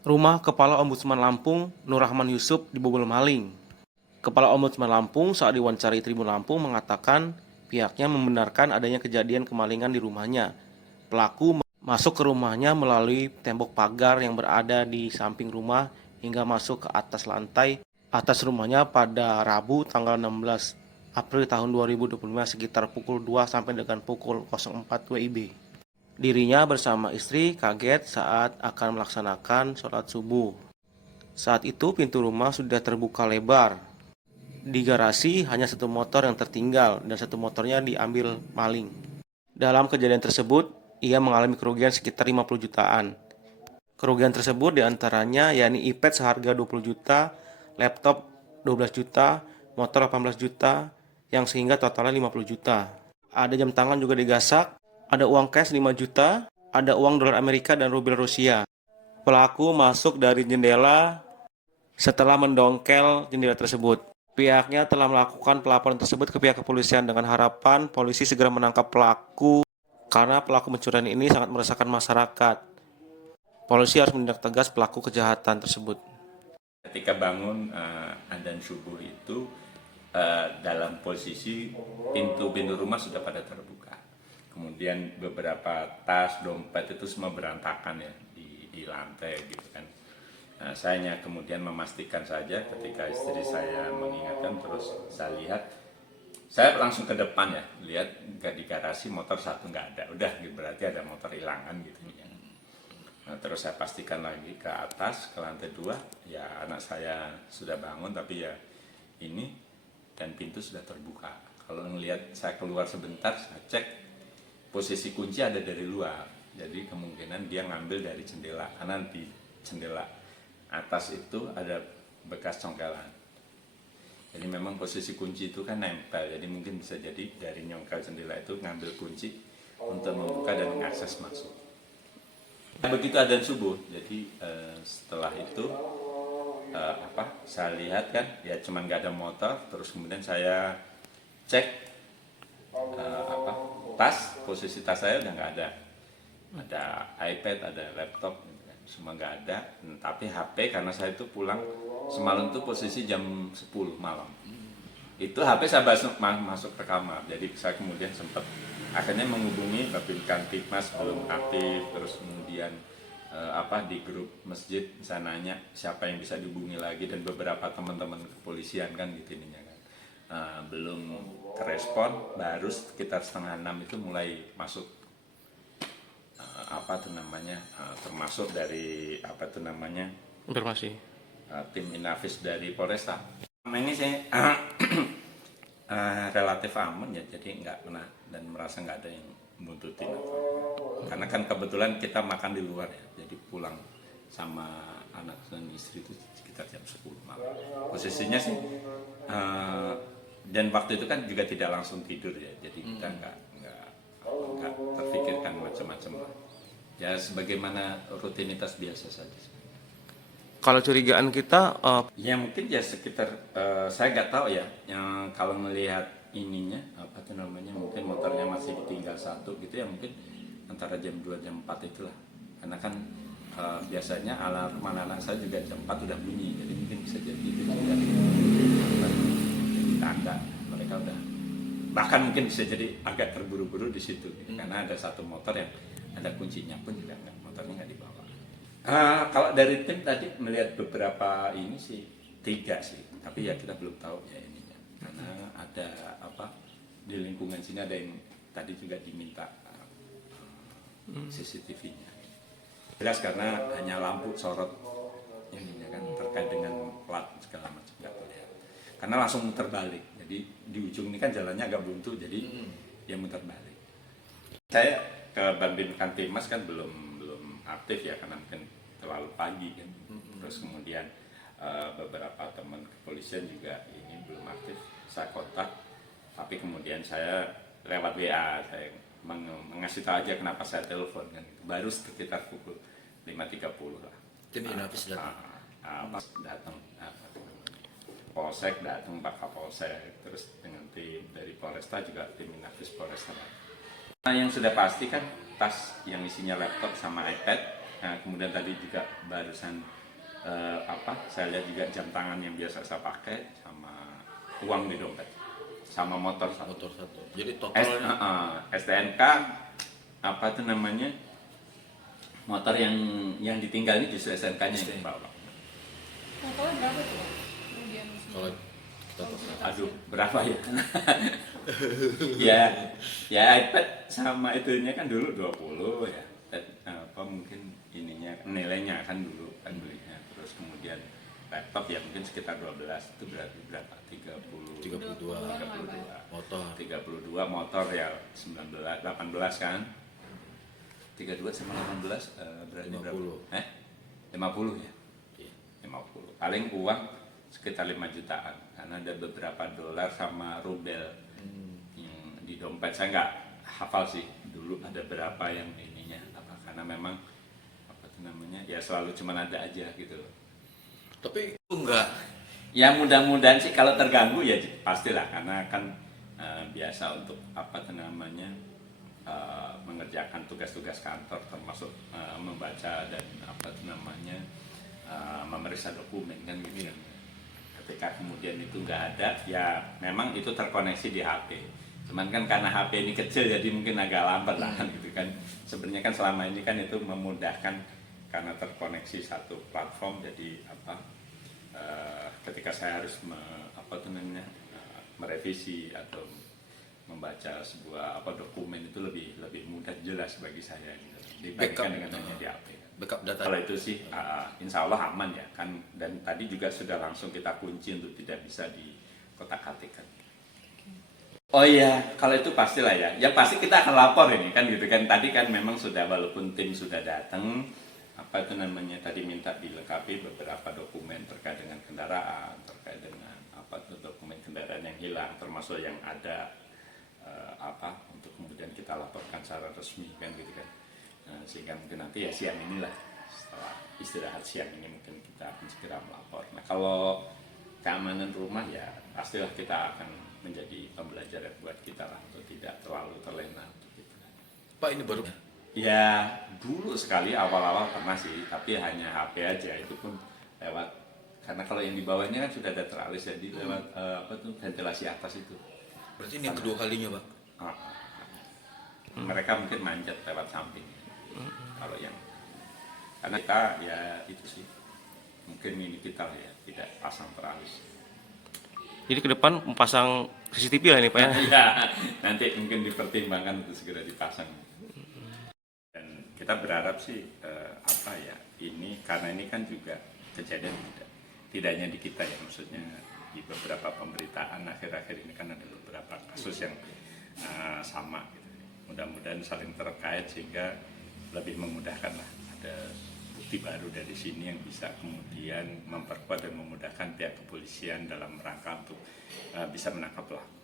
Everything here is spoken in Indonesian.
Rumah Kepala Ombudsman Lampung, Nur Rahman Yusuf, dibobol maling. Kepala Ombudsman Lampung saat diwawancari Tribun Lampung mengatakan pihaknya membenarkan adanya kejadian kemalingan di rumahnya. Pelaku masuk ke rumahnya melalui tembok pagar yang berada di samping rumah hingga masuk ke atas lantai atas rumahnya pada Rabu tanggal 16 April tahun 2025 sekitar pukul 2 sampai dengan pukul 04 WIB. Dirinya bersama istri kaget saat akan melaksanakan sholat subuh. Saat itu pintu rumah sudah terbuka lebar. Di garasi hanya satu motor yang tertinggal dan satu motornya diambil maling. Dalam kejadian tersebut, ia mengalami kerugian sekitar 50 jutaan. Kerugian tersebut diantaranya yakni iPad seharga 20 juta, laptop 12 juta, motor 18 juta, yang sehingga totalnya 50 juta. Ada jam tangan juga digasak, ada uang cash 5 juta, ada uang dolar Amerika dan rubel Rusia. Pelaku masuk dari jendela setelah mendongkel jendela tersebut. Pihaknya telah melakukan pelaporan tersebut ke pihak kepolisian dengan harapan polisi segera menangkap pelaku karena pelaku pencurian ini sangat meresahkan masyarakat. Polisi harus menindak tegas pelaku kejahatan tersebut. Ketika bangun adzan subuh itu dalam posisi pintu rumah sudah pada terbuka. Kemudian beberapa tas, dompet itu semua berantakan ya di lantai gitu kan. Nah, saya hanya kemudian memastikan saja ketika istri saya mengingatkan, terus saya lihat, saya langsung ke depan ya, lihat di garasi motor satu nggak ada, udah berarti ada motor hilangan gitu ya. Nah, terus saya pastikan lagi ke atas, ke lantai 2, ya anak saya sudah bangun tapi ya ini, dan pintu sudah terbuka. Kalau ngelihat saya keluar sebentar, saya cek posisi kunci ada dari luar, jadi kemungkinan dia ngambil dari jendela, karena di jendela atas itu ada bekas congkelan. Jadi memang posisi kunci itu kan nempel, jadi mungkin bisa jadi dari nyongkel jendela itu ngambil kunci untuk membuka dan mengakses masuk. Begitu adzan subuh, jadi setelah itu saya lihat kan ya cuman nggak ada motor, terus kemudian saya cek tas, posisi tas saya udah nggak ada iPad, ada laptop, semua nggak ada. Tapi HP, karena saya itu pulang semalam itu posisi jam 10 malam, itu HP saya masuk ke kamar, jadi saya kemudian sempat akhirnya menghubungi Babin Kamtibmas, belum aktif, terus kemudian di grup masjid saya nanya siapa yang bisa dihubungi lagi, dan beberapa teman-teman kepolisian kan gitu ininya kan. Belum kerespon, baru sekitar 5:30 itu mulai masuk termasuk dari Informasi. tim Inafis dari Polresta. Ini sih relatif aman ya, jadi nggak pernah dan merasa nggak ada yang buntutin karena kan kebetulan kita makan di luar ya, jadi pulang sama anak dan istri itu sekitar jam 10 malam posisinya sih. Dan waktu itu kan juga tidak langsung tidur ya, jadi kita nggak terfikirkan macam-macam lah ya, sebagaimana rutinitas biasa saja. Kalau curigaan kita, Ya mungkin ya sekitar saya nggak tahu ya, yang kalau melihat ininya mungkin motornya masih ditinggal satu gitu ya, mungkin antara jam 2 jam 4 itulah, karena kan biasanya alarm anak saya juga jam 4 udah bunyi, jadi mungkin bisa jadi itu juga tanda mereka udah, bahkan mungkin bisa jadi agak terburu-buru di situ gitu, karena ada satu motor yang ada kuncinya pun juga motornya nggak dibawa. Kalau dari tim tadi melihat beberapa ini sih 3 sih, tapi ya kita belum tahu ya ininya, karena ada di lingkungan sini ada yang tadi juga diminta CCTV-nya. Jelas karena hanya lampu sorot ini kan terkait dengan plat segala macam nggak terlihat, karena langsung muter balik, jadi di ujung ini kan jalannya agak buntu, jadi dia muter balik. Saya ke Babin Kamtibmas kan belum aktif ya, karena mungkin terlalu pagi kan. Terus kemudian beberapa teman kepolisian juga ini belum aktif, saya kontak, tapi kemudian saya lewat WA saya mengasih tahu aja kenapa saya telepon kan, baru sekitar pukul 5.30 lah tim Inafis datang. pas datang Polsek datang, Pak Kapolsek, terus dengan tim dari Polresta juga tim Inafis Polresta. Nah, yang sudah pasti kan tas yang isinya laptop sama iPad Nah, kemudian tadi juga barusan saya lihat juga jam tangan yang biasa saya pakai sama uang di dompet sama motor satu. Motor satu. Jadi totalnya STNK apa itu namanya motor yang ditinggal ini justru STNK-nya yang bawa. Totalnya berapa tuh? Kemudian kalau kita total. Aduh, berapa ya? ya iPad sama itunya kan dulu 20 ya. Apa mungkin ininya nilainya kan dulu kan belinya. Terus kemudian laptop ya mungkin sekitar 12 itu berarti berapa? 32 motor. 32 motor ya 19 18 kan. 32 sama 18 berarti 50. berapa? 50 ya. Iya. 50. Paling uang sekitar 5 jutaan karena ada beberapa dolar sama rubel yang di dompet. Saya nggak hafal sih dulu ada berapa yang ininya apa karena memang apa itu namanya ya selalu cuma ada aja gitu loh. Tapi itu enggak. Ya mudah-mudahan sih kalau terganggu ya pastilah karena kan biasa untuk apa itu namanya mengerjakan tugas-tugas kantor termasuk membaca dan apa itu namanya memeriksa dokumen kan gitu kan. Ketika kemudian itu nggak ada ya memang itu terkoneksi di HP. Cuman kan karena HP ini kecil jadi mungkin agak lambat lah kan gitu kan. Sebenarnya kan selama ini kan itu memudahkan karena terkoneksi satu platform jadi apa ketika saya harus merevisi atau membaca sebuah dokumen itu lebih mudah jelas bagi saya gitu. Dibandingkan dengan hanya di HP. Backup data. Kalau itu sih insya Allah aman ya kan dan tadi juga sudah langsung kita kunci untuk tidak bisa dikotak-katikkan. Oh iya, kalau itu pastilah ya. Ya pasti kita akan lapor ini kan gitu kan. Tadi kan memang sudah walaupun tim sudah datang apa itu namanya tadi minta dilengkapi beberapa dokumen terkait dengan kendaraan, terkait dengan apa itu dokumen kendaraan yang hilang termasuk yang ada untuk kemudian kita laporkan secara resmi kan gitu kan. Sehingga mungkin nanti ya siang inilah setelah istirahat siang ini mungkin kita akan segera melapor. Nah kalau keamanan rumah ya pastilah kita akan menjadi pembelajaran buat kita lah untuk tidak terlalu terlena gitu. Pak ini baru. Ya dulu sekali awal-awal pernah sih tapi hanya HP aja itu pun lewat karena kalau yang di bawahnya kan sudah ada teralis jadi lewat ventilasi atas itu. Berarti ini yang kedua kalinya, Pak. Mereka mungkin manjat lewat samping. Kalau yang karena kita ya itu sih mungkin ini kita ya tidak pasang teralis. Jadi ke depan pasang CCTV lah ini Pak ya. Ya nanti mungkin dipertimbangkan untuk segera dipasang. Dan kita berharap sih ini karena ini kan juga kejadian tidak hanya di kita ya maksudnya di beberapa pemberitaan akhir-akhir ini kan ada beberapa kasus yang sama gitu. Mudah-mudahan saling terkait sehingga lebih memudahkan lah ada bukti baru dari sini yang bisa kemudian memperkuat dan memudahkan pihak kepolisian dalam rangka untuk bisa menangkap pelaku.